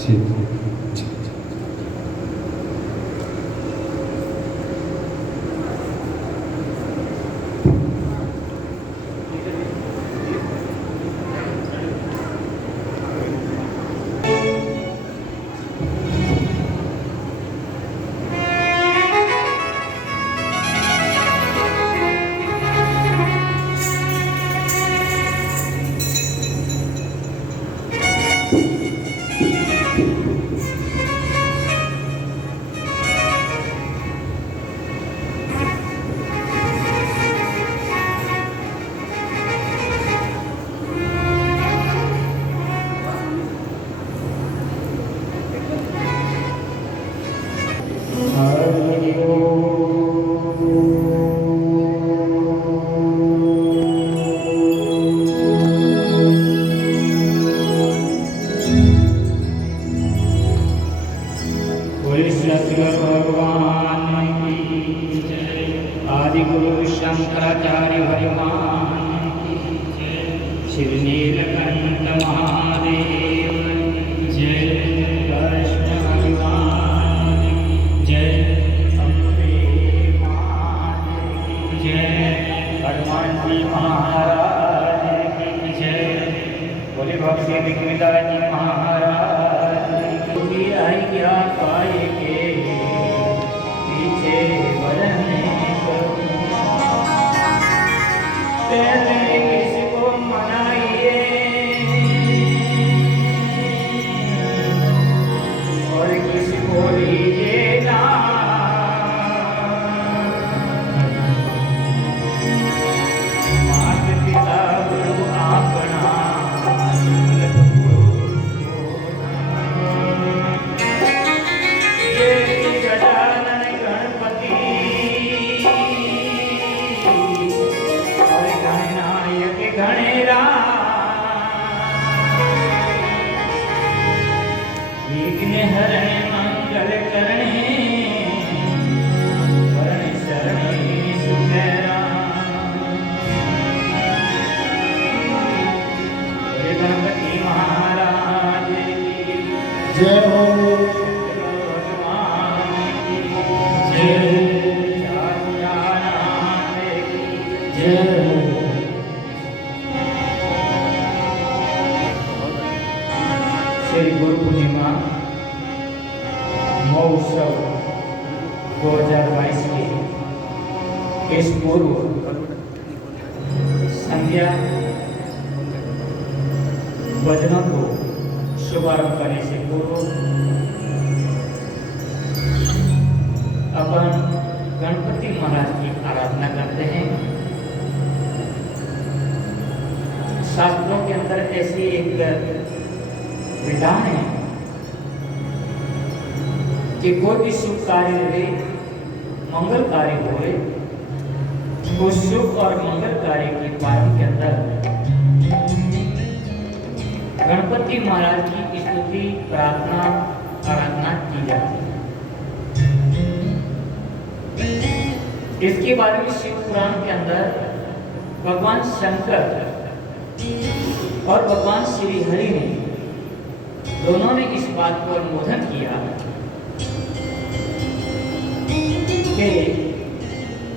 श्री गुरु पूर्णिमा महोत्सव 2022 के इस पूर्व संध्या भजनों को शुभारंभ करने से पूर्व अपन गणपति महाराज की आराधना करते हैं। शास्त्रों के अंदर ऐसी एक विधान है कि कोई भी शुभ कार्य रहे, मंगल कार्य होए, उस शुभ और मंगल कार्य के पालन के अंदर गणपति महाराज की स्तुति, प्रार्थना, आराधना की जाती है। इसके बारे में शिव पुराण के अंदर भगवान शंकर और भगवान श्री हरि ने दोनों ने इस बात को अनुमोदन किया कि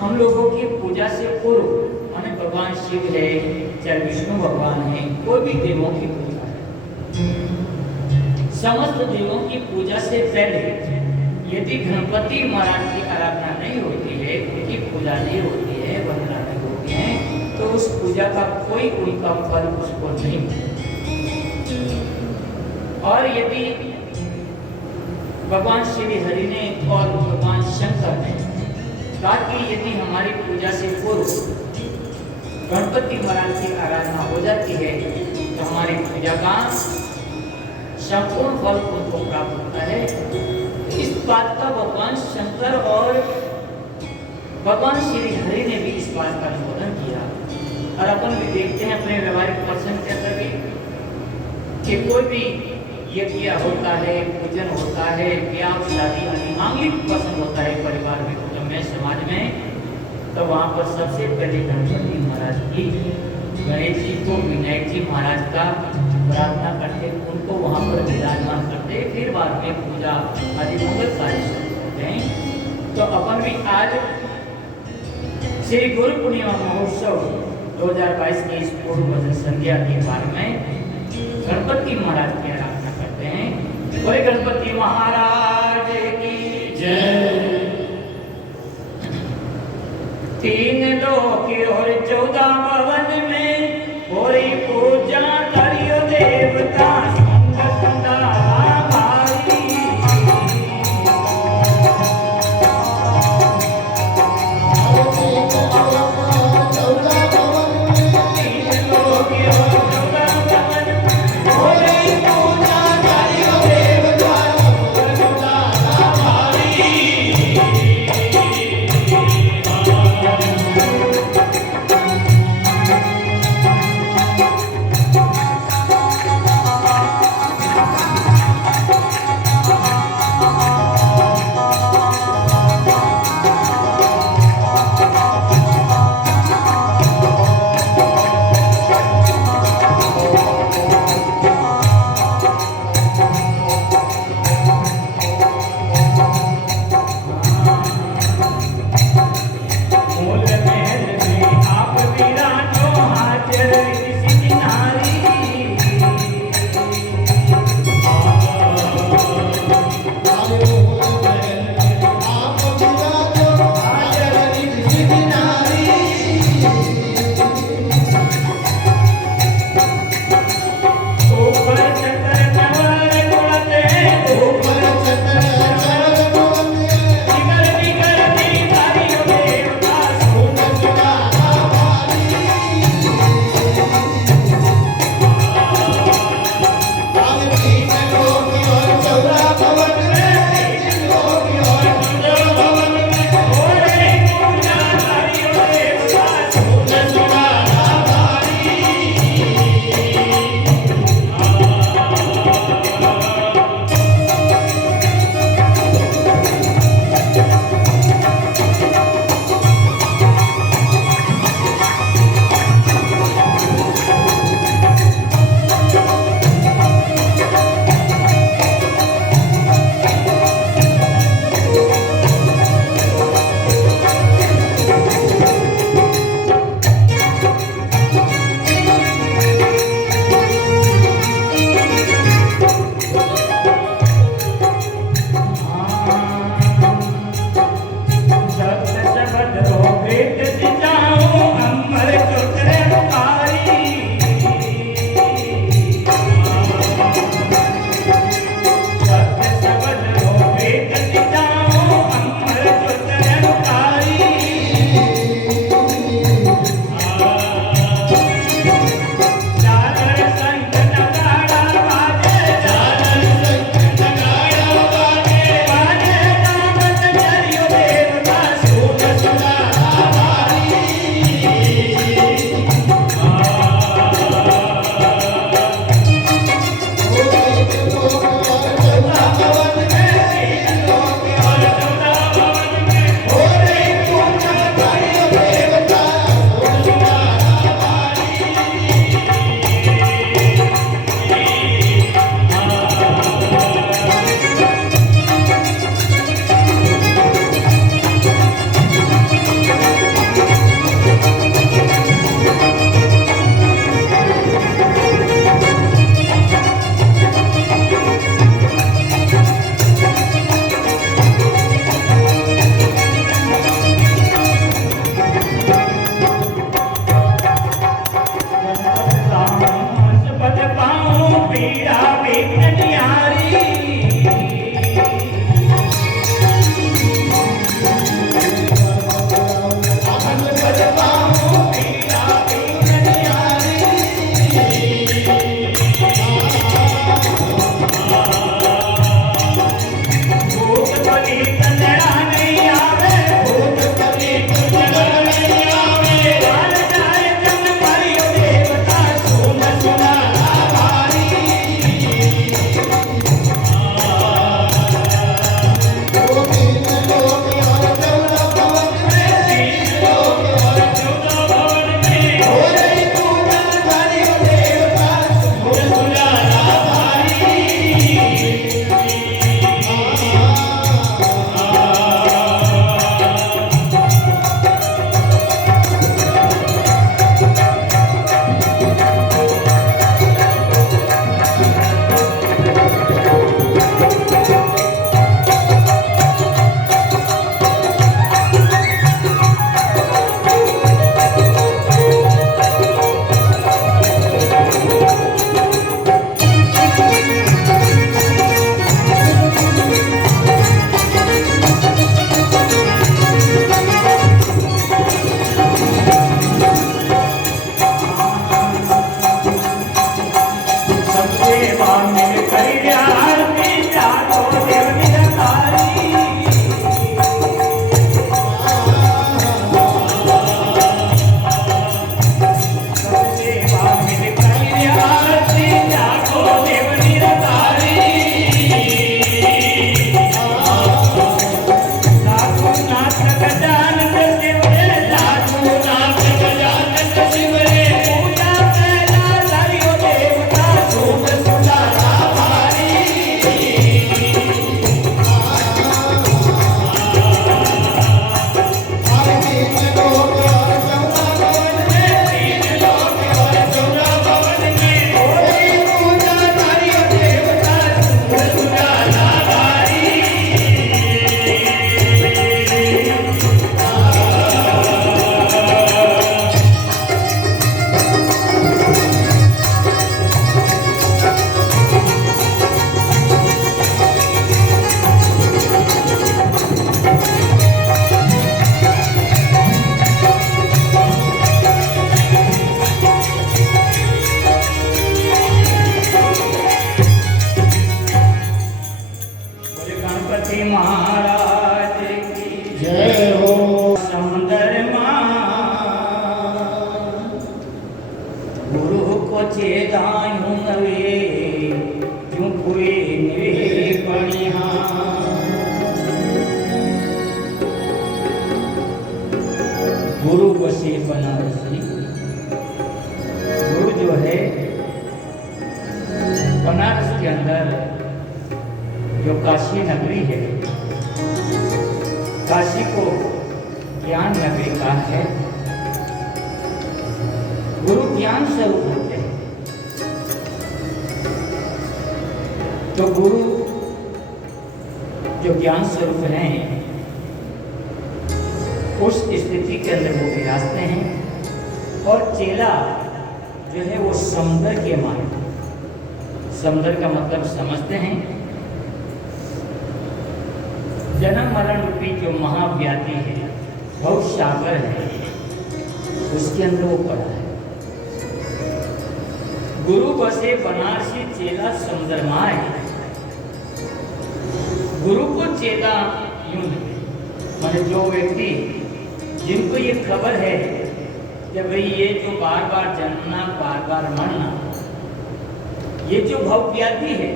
हम लोगों की पूजा से पूर्व, माने भगवान शिव है, चाहे विष्णु भगवान है, कोई भी देवों की पूजा है, समस्त देवों की पूजा से पहले यदि गणपति महाराज की आराधना नहीं होती है, उनकी पूजा नहीं होती है, वंदना नहीं होती है, तो उस पूजा का कोई उनका फल उसको नहीं मिलता। और यदि भगवान श्री हरि ने और भगवान शंकर ने कहा कि यदि हमारी पूजा से पूर्व गणपति महाराज की आराधना हो जाती है तो हमारी पूजा का संपूर्ण फल उनको प्राप्त होता है। इस बात का भगवान शंकर और भगवान श्री हरि ने भी इस बात का अनुमोदन किया। और अपन भी देखते हैं अपने व्यवहारिक प्रसंग के अंदर भी कि कोई भी यज्ञ होता है, पूजन होता है, ब्याह शादी आदि मांगलिक प्रसंग होता है परिवार में, कुटुंब में, समाज में, तो वहाँ पर सबसे पहले गणपति महाराज की, गणेश जी को विनायक जी महाराज का प्रार्थना करते, उनको वहाँ पर विराजमान करते, फिर बाद में पूजा आदि मंगल कार्य शुरू करते हैं। तो अपन भी आज श्री गुरु पूर्णिमा महोत्सव 2022 की इस पूर्व भजन संध्या के बारे में गणपति महाराज की आराधना करते हैं। कोई गणपति महाराज की जय। 3 लोक और 14 भवन में होरी पूजा करियो देवता संग संदारा भारी। 3 लोक और 14 भवन होरी पूजा करियो देवता संग जी महाराज की जय हो। समुंदर गुरु को चेदायूं नवे क्यों हुए निवे पणिया। गुरु बसे बनारसी। गुरु जो है बनारस के अंदर जो काशी नगरी है, काशी को ज्ञान नगरी का है। गुरु ज्ञान स्वरूप होते हैं। तो गुरु जो ज्ञान स्वरूप हैं, उस स्थिति के अंदर वो विराजते हैं। और चेला जो है वो समुद्र के माने, समुद्र का मतलब समझते हैं, जन्म मरण रूपी जो महाव्याधि है, भव सागर है, उसके अंदर वो पड़ा है। गुरु बसे बनारसी चेला समुद्र माए। गुरु को चेला यूं माने जो व्यक्ति जिनको ये खबर है कि भाई ये जो बार बार जन्मना बार बार मरना, ये जो भव व्याधि है,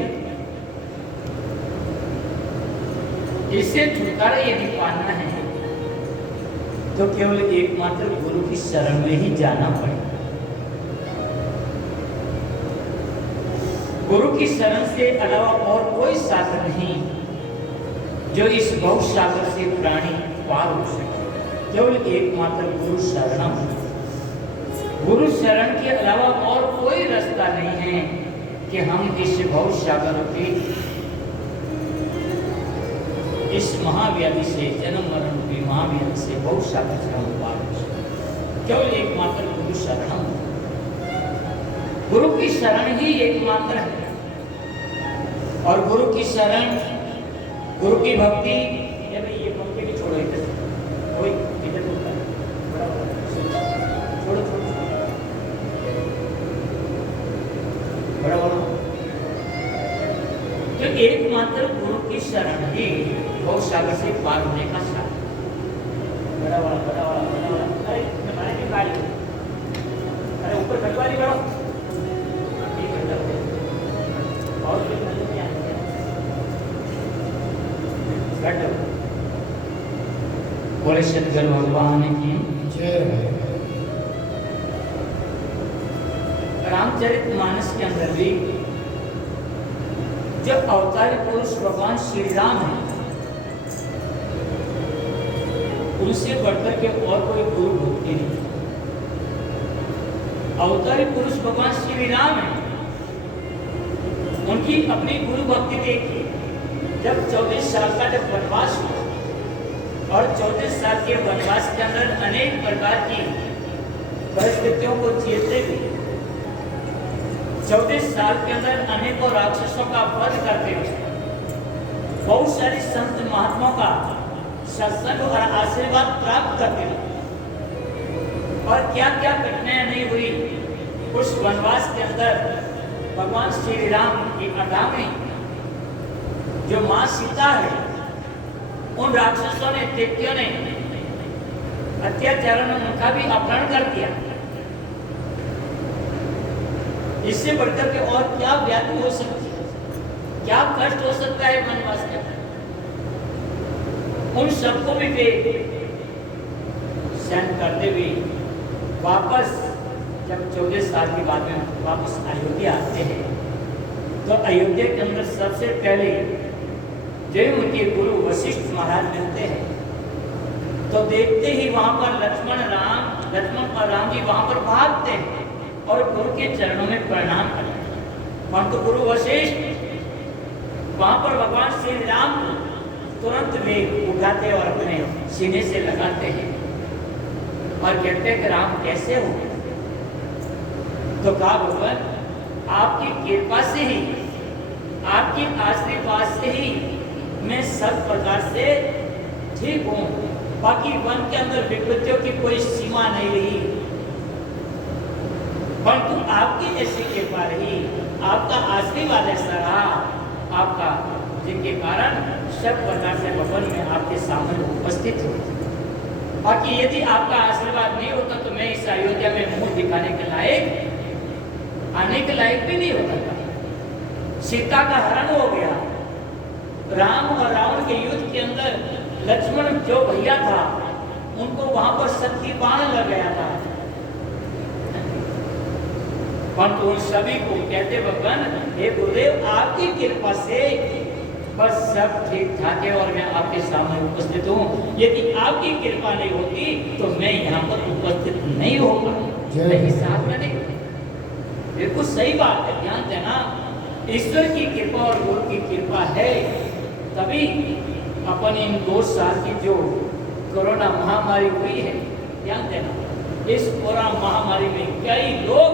इससे छुटकारा यदि पाना है तो केवल एकमात्र गुरु की शरण में ही जाना पड़ेगा। गुरु की शरण से अलावा और कोई साधन नहीं जो इस भव सागर से प्राणी पार हो सके। केवल एकमात्र गुरु शरणम। गुरु शरण के अलावा और कोई रास्ता नहीं है कि हम इस भव सागर के इस महाव्याधि से, जन्म मरण की महाव्याधि से, बहुत सागर से हम पार हो सके। केवल एकमात्र गुरु शरणम। गुरु की शरण ही एकमात्र है। और गुरु की शरण, गुरु की भक्ति, ये भाई ये भक्ति भी छोड़ो, इधर कोई इधर छोड़ो छोड़ो बड़ा बड़ा। तो एकमात्र गुरु की शरण ही बहुत सागर से पार होने का साधन। बड़ा बड़ा बड़ा बड़ा बड़ा बड़ा। अरे तुम्हारे की गाड़ी, अरे ऊपर खटवाली बढ़ो, ठीक है चलो। और भी नजर नहीं आती है। बैठो। बोले सतगुरु भगवान की जय। रामचरितमानस के अंदर भी जब अवतारी पुरुष भगवान श्री राम है, उनसे बढ़कर के और कोई गुरु भक्ति नहीं। अवतारी पुरुष भगवान श्री राम है, उनकी अपनी गुरु भक्ति देखिए। जब 24 साल का जब वनवास हुआ और 24 साल के वनवास के अंदर अनेक प्रकार की परिस्थितियों को झेलते हुए 24 साल के अंदर अनेकों राक्षसों का वध करते हुए, बहुत सारे संत महात्माओं का सत्संग और आशीर्वाद प्राप्त करते हुए, और क्या क्या घटनाएं नहीं हुई उस वनवास के अंदर। भगवान श्री राम की अगामी जो मां सीता है, उन राक्षसों ने, दैत्यों ने, अत्याचारों ने उनका भी अपहरण कर दिया। इससे बढ़कर के और क्या व्याधि हो सकती है, क्या कष्ट हो सकता है वनवास के अंदर। उन सबको भी वे सहन करते हुए वापस जब 14 साल के बाद में वापस अयोध्या आते हैं, तो अयोध्या के अंदर सबसे पहले जब उनके गुरु वशिष्ठ महाराज मिलते हैं, तो देखते ही वहां पर लक्ष्मण और राम जी वहां पर भागते हैं और गुरु के चरणों में प्रणाम करते हैं। परंतु गुरु वशिष्ठ वहां पर भगवान श्री राम को तुरंत वे उठाते और अपने सीने से लगाते हैं और कहते हैं कि राम कैसे हो। तो कहा भगवान आपकी कृपा से ही, आपकी आशीर्वाद से ही मैं सब प्रकार से ठीक हूँ। बाकी वन के अंदर विपत्तियों की कोई सीमा नहीं रही, परंतु आपकी ऐसी कृपा रही, आपका आशीर्वाद ऐसा रहा, आपका जिनके कारण सब प्रकार से भगवान मैं आपके सामने उपस्थित हूँ। बाकी यदि आपका आशीर्वाद नहीं होता तो मैं इस अयोध्या में मुंह दिखाने के लायक आने के लायक भी नहीं होता था। सीता का हरण हो गया, राम और रावण के युद्ध के अंदर लक्ष्मण जो भैया था उनको वहां पर सत्य बाण लग गया था, परंतु उन सभी को कहते भगवान हे गुरुदेव आपकी कृपा से बस सब ठीक ठाक है और मैं आपके सामने उपस्थित हूँ। यदि आपकी कृपा नहीं होती तो मैं यहाँ पर उपस्थित नहीं होगा। सही साथ में नहीं, बिल्कुल सही बात है। ध्यान देना, ईश्वर की कृपा और गुरु की कृपा है तभी अपन इन 2 साल की जो कोरोना महामारी हुई है, ध्यान देना इस कोरोना महामारी में कई लोग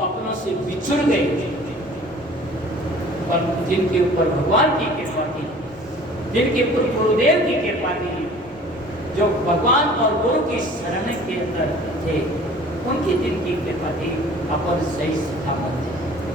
अपनों से बिछुड़ गए, पर जिनके ऊपर भगवान की कृपा थी, जिनके ऊपर गुरुदेव की कृपा थी, जो भगवान और गुरु की शरण के अंदर थे, उनकी जिनकी कृपा थी अपन सही सलामत थे।